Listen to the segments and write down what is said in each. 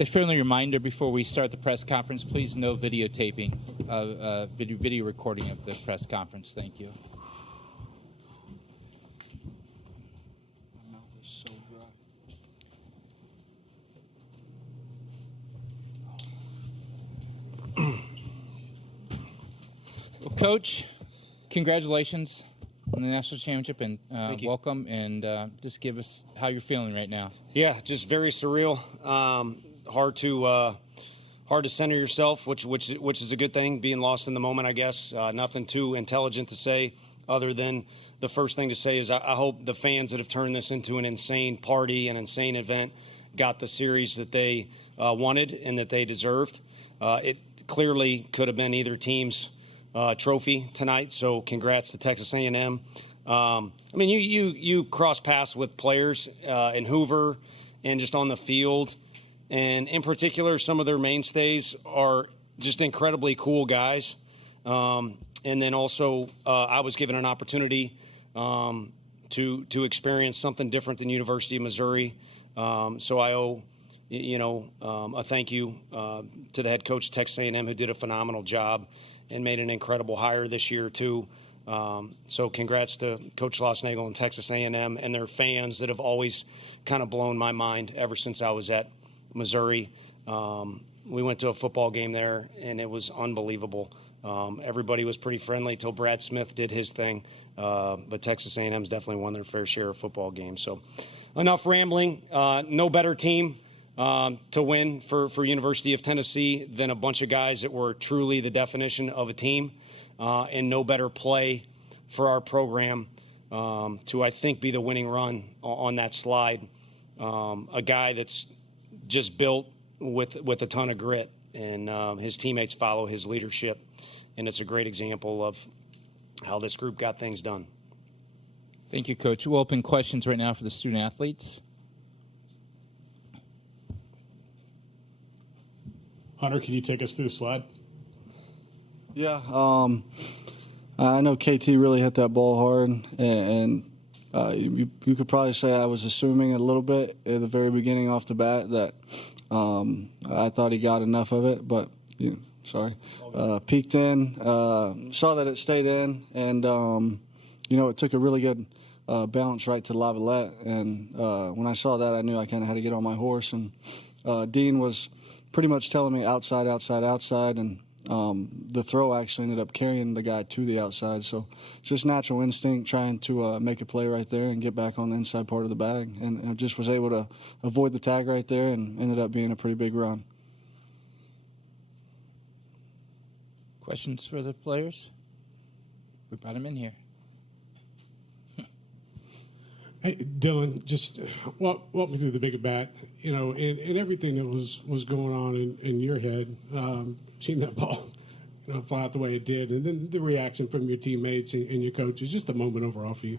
A friendly reminder before we start the press conference, please no videotaping, video recording of the press conference. Thank you. My mouth is so dry. Well, Coach, congratulations on the national championship, and welcome, and just give us how you're feeling right now. Yeah, just very surreal. Hard to center yourself, which is a good thing. Being lost in the moment, I guess. Nothing too intelligent to say, other than the first thing to say is I hope the fans that have turned this into an insane party, an insane event, got the series that they wanted and that they deserved. It clearly could have been either team's trophy tonight, so congrats to Texas A&M. I mean, you cross paths with players in Hoover and just on the field, and in particular, some of their mainstays are just incredibly cool guys. And then also, I was given an opportunity to experience something different than University of Missouri. So I owe a thank you to the head coach of Texas A&M, who did a phenomenal job and made an incredible hire this year too. So congrats to Coach Schlossnagle and Texas A&M and their fans that have always kind of blown my mind ever since I was at Missouri. We went to a football game there, and it was unbelievable. Everybody was pretty friendly till Brad Smith did his thing, but Texas A&M's definitely won their fair share of football games. So enough rambling. No better team to win for University of Tennessee than a bunch of guys that were truly the definition of a team, and no better play for our program to, I think, be the winning run on that slide. A guy that's just built with a ton of grit, and his teammates follow his leadership, and it's a great example of how this group got things done. Thank you, Coach. We'll open questions right now for the student athletes. Hunter, can you take us through the slide? Yeah, I know KT really hit that ball hard, and you could probably say I was assuming a little bit at the very beginning off the bat that I thought he got enough of it, but peeked in, saw that it stayed in, and it took a really good bounce right to Lavalette, and when I saw that, I knew I kind of had to get on my horse, and Dean was pretty much telling me outside, and the throw actually ended up carrying the guy to the outside. So it's just natural instinct trying to make a play right there and get back on the inside part of the bag. And I just was able to avoid the tag right there and ended up being a pretty big run. Questions for the players? We brought them in here. Hey, Dylan, just walk me through the big at bat, and everything that was going on in your head, seeing that ball, fly out the way it did, and then the reaction from your teammates and your coaches, just the moment overall for you.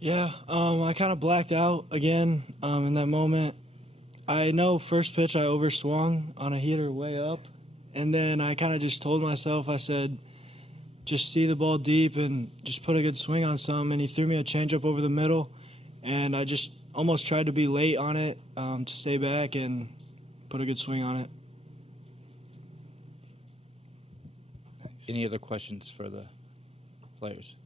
Yeah, I kind of blacked out again in that moment. I know first pitch I overswung on a heater way up, and then I kind of just told myself, I said, just see the ball deep and just put a good swing on some. And he threw me a changeup over the middle, and I just almost tried to be late on it to stay back and put a good swing on it. Any other questions for the players?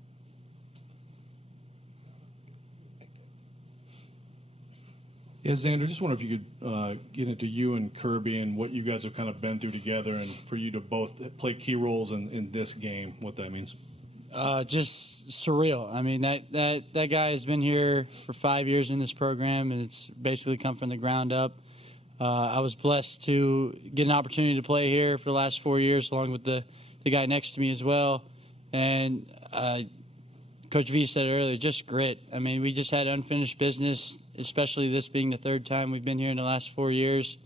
Yeah, Xander, just wonder if you could get into you and Kirby and what you guys have kind of been through together, and for you to both play key roles in this game, what that means. Just surreal. I mean, that guy has been here for 5 years in this program, and it's basically come from the ground up. I was blessed to get an opportunity to play here for the last 4 years, along with the guy next to me as well. And Coach V said earlier, just grit. I mean, we just had unfinished business, especially this being the third time we've been here in the last 4 years.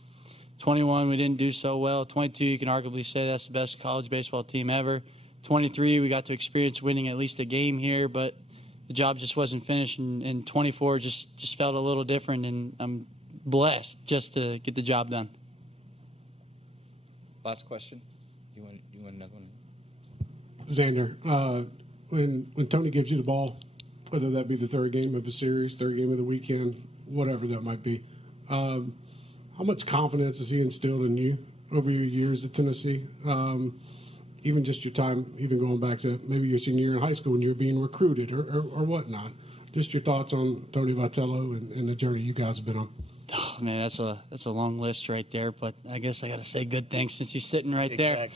21, we didn't do so well. 22, you can arguably say that's the best college baseball team ever. 23, we got to experience winning at least a game here, but the job just wasn't finished. And 24 just felt a little different, and I'm blessed just to get the job done. Last question. You want another one? Xander, when Tony gives you the ball, whether that be the third game of the series, third game of the weekend, whatever that might be, how how much confidence has he instilled in you over your years at Tennessee? Even just your time, even going back to maybe your senior year in high school when you were being recruited or whatnot. Just your thoughts on Tony Vitello and the journey you guys have been on. Oh, man, that's a long list right there, but I guess I got to say good things since he's sitting right there.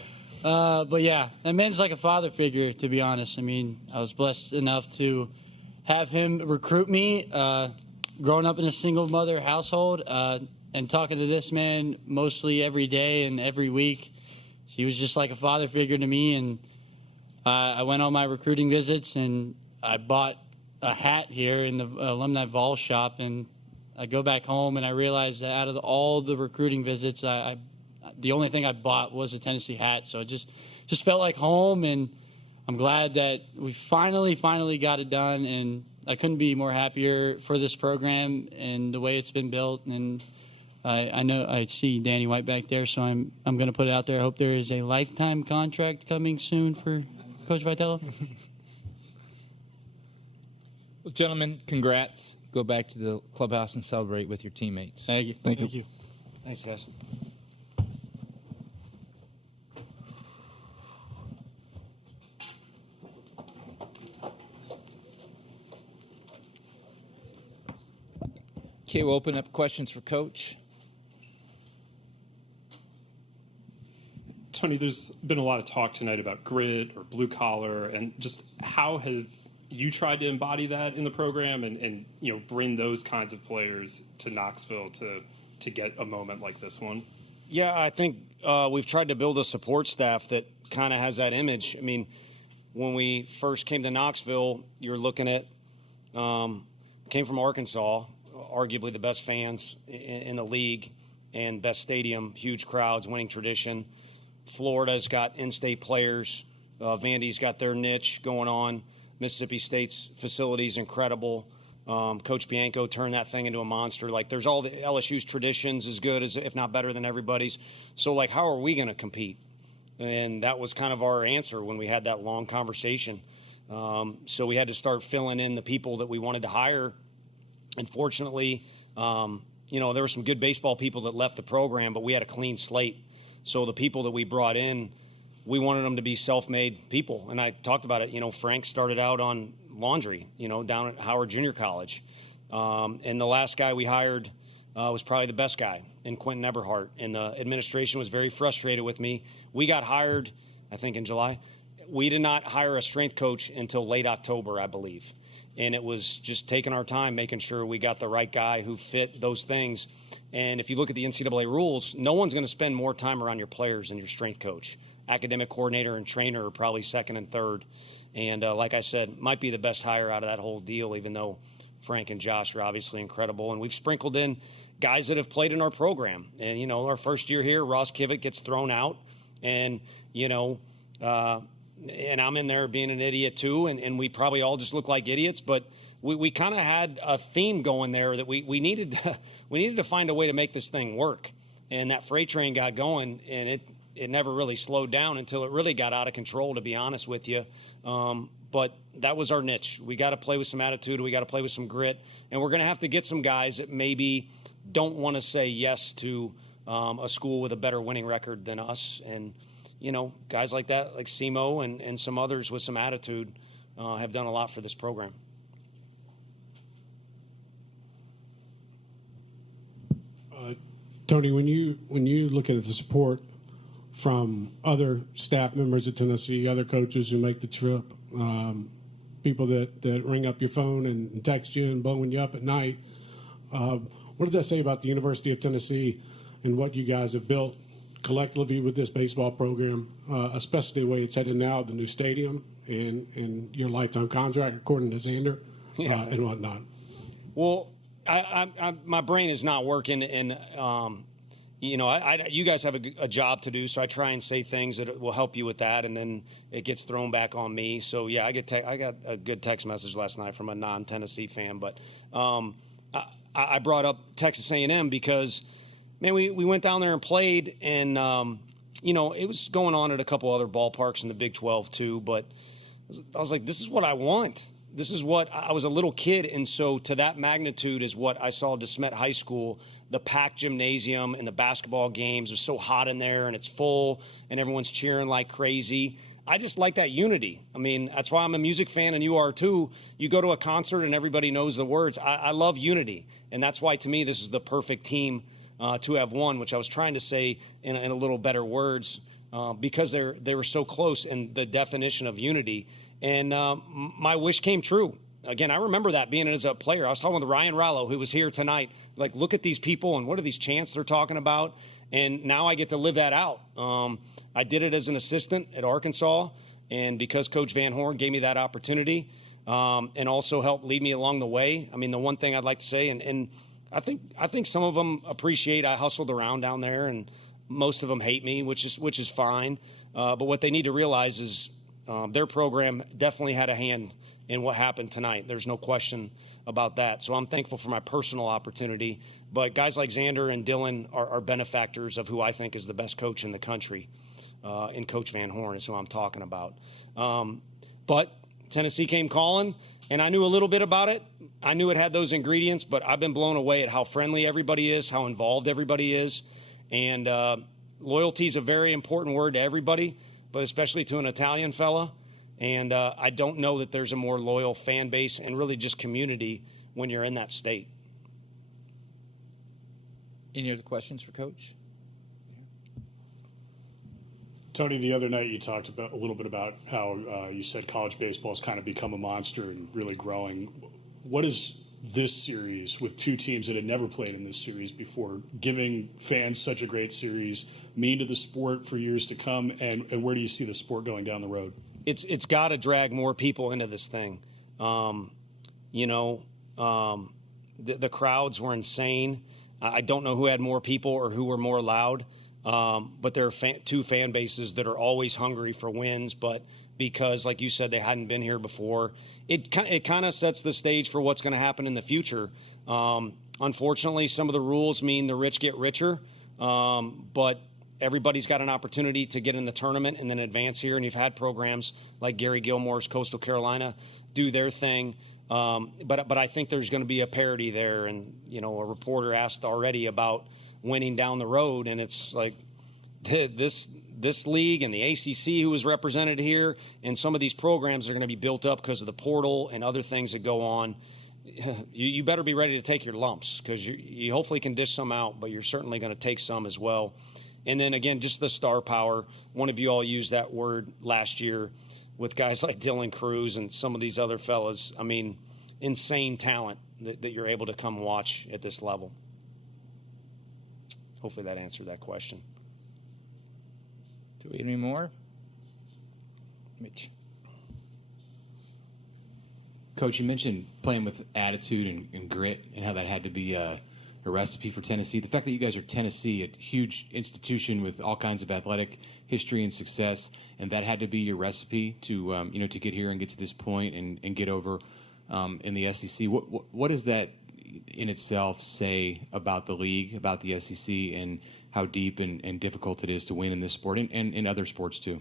But, yeah, that man's like a father figure, to be honest. I mean, I was blessed enough to have him recruit me, growing up in a single-mother household, and talking to this man mostly every day and every week. He was just like a father figure to me, and I went on my recruiting visits, and I bought a hat here in the Alumni Vol shop, and I go back home and I realized that out of all the recruiting visits, the only thing I bought was a Tennessee hat. So it just felt like home, and I'm glad that we finally got it done, and I couldn't be more happier for this program and the way it's been built. And I know I see Danny White back there, so I'm going to put it out there. I hope there is a lifetime contract coming soon for Coach Vitello. Well, gentlemen, congrats. Go back to the clubhouse and celebrate with your teammates. Thank you. Thank you. Thanks, guys. Okay, we'll open up questions for Coach. Tony, there's been a lot of talk tonight about grit or blue collar, and just how have you tried to embody that in the program and bring those kinds of players to Knoxville to get a moment like this one? Yeah, I think we've tried to build a support staff that kind of has that image. I mean, when we first came to Knoxville, you're looking at came from Arkansas, arguably the best fans in the league and best stadium, huge crowds, winning tradition. Florida's got in-state players. Vandy's got their niche going on. Mississippi State's facility's incredible. Coach Bianco turned that thing into a monster. Like, there's all the LSU's traditions as good as, if not better than everybody's. So, like, how are we going to compete? And that was kind of our answer when we had that long conversation. So we had to start filling in the people that we wanted to hire. And fortunately, there were some good baseball people that left the program, but we had a clean slate. So the people that we brought in, we wanted them to be self-made people. And I talked about it. Frank started out on laundry, down at Howard Junior College. And the last guy we hired was probably the best guy in Quentin Eberhardt. And the administration was very frustrated with me. We got hired, I think, in July. We did not hire a strength coach until late October, I believe. And it was just taking our time, making sure we got the right guy who fit those things. And if you look at the NCAA rules, no one's going to spend more time around your players than your strength coach. Academic coordinator and trainer are probably second and third. And like I said, might be the best hire out of that whole deal, even though Frank and Josh are obviously incredible. And we've sprinkled in guys that have played in our program. And, our first year here, Ross Kivitt gets thrown out. And, and I'm in there being an idiot too. And we probably all just look like idiots. But we kind of had a theme going there that we needed to find a way to make this thing work. And that freight train got going, and it never really slowed down until it really got out of control, to be honest with you. But that was our niche. We got to play with some attitude. We got to play with some grit. And we're going to have to get some guys that maybe don't want to say yes to a school with a better winning record than us. And, guys like that, like Simo and some others with some attitude have done a lot for this program. Tony, when you look at the support from other staff members at Tennessee, other coaches who make the trip, people that ring up your phone and text you and blowing you up at night, what does that say about the University of Tennessee and what you guys have built collectively with this baseball program, especially the way it's headed now, the new stadium and your lifetime contract, according to Xander, and whatnot? Well, my brain is not working, and you guys have a job to do, so I try and say things that will help you with that, and then it gets thrown back on me. So yeah, I got a good text message last night from a non-Tennessee fan, but I brought up Texas A&M because, man, we went down there and played, and it was going on at a couple other ballparks in the Big 12 too, but I was like, this is what I want. this is what I was a little kid, and so to that magnitude is what I saw DeSmet High School, the packed gymnasium and the basketball games are so hot in there, and it's full, and everyone's cheering like crazy. I just like that unity. I mean, that's why I'm a music fan, and you are too. You go to a concert and everybody knows the words. I love unity, and that's why to me this is the perfect team to have won, which I was trying to say in a little better words, because they were so close in the definition of unity. And my wish came true. Again, I remember that being as a player. I was talking with Ryan Rallo, who was here tonight. Like, look at these people and what are these chants they're talking about? And now I get to live that out. I did it as an assistant at Arkansas, and because Coach Van Horn gave me that opportunity and also helped lead me along the way. I mean, the one thing I'd like to say, and I think some of them appreciate I hustled around down there, and most of them hate me, which is fine. But what they need to realize is their program definitely had a hand in what happened tonight. There's no question about that. So I'm thankful for my personal opportunity. But guys like Xander and Dylan are benefactors of who I think is the best coach in the country. And Coach Van Horn is who I'm talking about. But Tennessee came calling, and I knew a little bit about it. I knew it had those ingredients, but I've been blown away at how friendly everybody is, how involved everybody is. And loyalty is a very important word to everybody, but especially to an Italian fella. And I don't know that there's a more loyal fan base and really just community when you're in that state. Any other questions for Coach? Tony, the other night you talked about a little bit about how you said college baseball has kind of become a monster and really growing. What is this series with two teams that had never played in this series before, giving fans such a great series, mean to the sport for years to come, and where do you see the sport going down the road? It's got to drag more people into this thing. The crowds were insane. I don't know who had more people or who were more loud. But there are two fan bases that are always hungry for wins, but because, like you said, they hadn't been here before, it kind of sets the stage for what's going to happen in the future. Unfortunately, some of the rules mean the rich get richer, but everybody's got an opportunity to get in the tournament and then advance here, and you've had programs like Gary Gilmore's Coastal Carolina do their thing. But I think there's going to be a parity there, and a reporter asked already about winning down the road, and it's like this league and the ACC who was represented here, and some of these programs are going to be built up because of the portal and other things that go on. You better be ready to take your lumps, because you hopefully can dish some out, but you're certainly going to take some as well. And then again, just the star power. One of you all used that word last year with guys like Dylan Cruz and some of these other fellas. I mean, insane talent that you're able to come watch at this level. Hopefully that answered that question. Do we have any more? Mitch. Coach, you mentioned playing with attitude and grit and how that had to be a recipe for Tennessee. The fact that you guys are Tennessee, a huge institution with all kinds of athletic history and success, and that had to be your recipe to to get here and get to this point and get over in the SEC. What does that in itself say about the league, about the SEC, and how deep and difficult it is to win in this sport and in other sports too?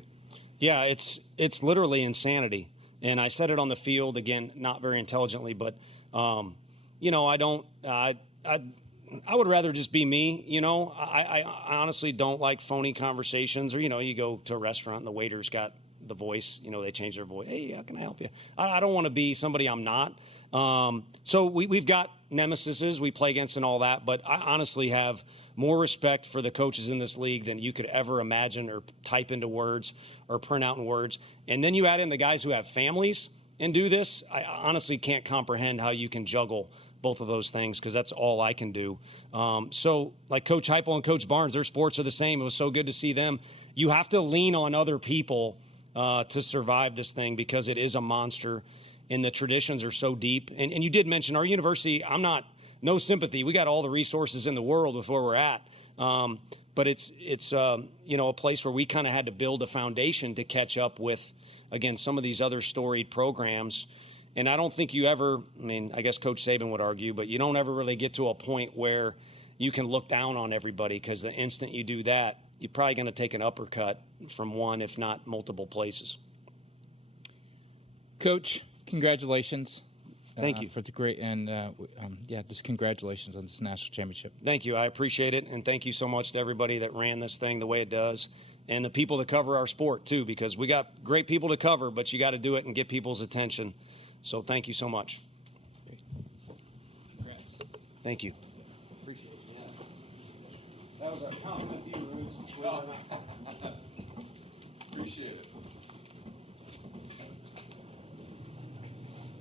Yeah, it's literally insanity. And I said it on the field, again, not very intelligently, but I would rather just be me. I honestly don't like phony conversations, or you go to a restaurant and the waiter's got the voice, they change their voice. Hey, how can I help you? I don't want to be somebody I'm not. So we've got nemesises we play against and all that, but I honestly have more respect for the coaches in this league than you could ever imagine or type into words or print out in words. And then you add in the guys who have families and do this. I honestly can't comprehend how you can juggle both of those things, because that's all I can do. So like Coach Heupel and Coach Barnes, their sports are the same. It was so good to see them. You have to lean on other people to survive this thing, because it is a monster and the traditions are so deep. And you did mention our university. No sympathy. We got all the resources in the world with where we're at. But it's a place where we kind of had to build a foundation to catch up with, again, some of these other storied programs. And I don't think you ever, I guess Coach Saban would argue, but you don't ever really get to a point where you can look down on everybody, because the instant you do that, you're probably going to take an uppercut from one, if not multiple places. Coach, congratulations. Thank you for the great and just congratulations on this national championship. Thank you. I appreciate it, and thank you so much to everybody that ran this thing the way it does, and the people that cover our sport too, because we got great people to cover, but you got to do it and get people's attention. So thank you so much. Congrats. Thank you. Appreciate it. That was our compliment to you, Roots.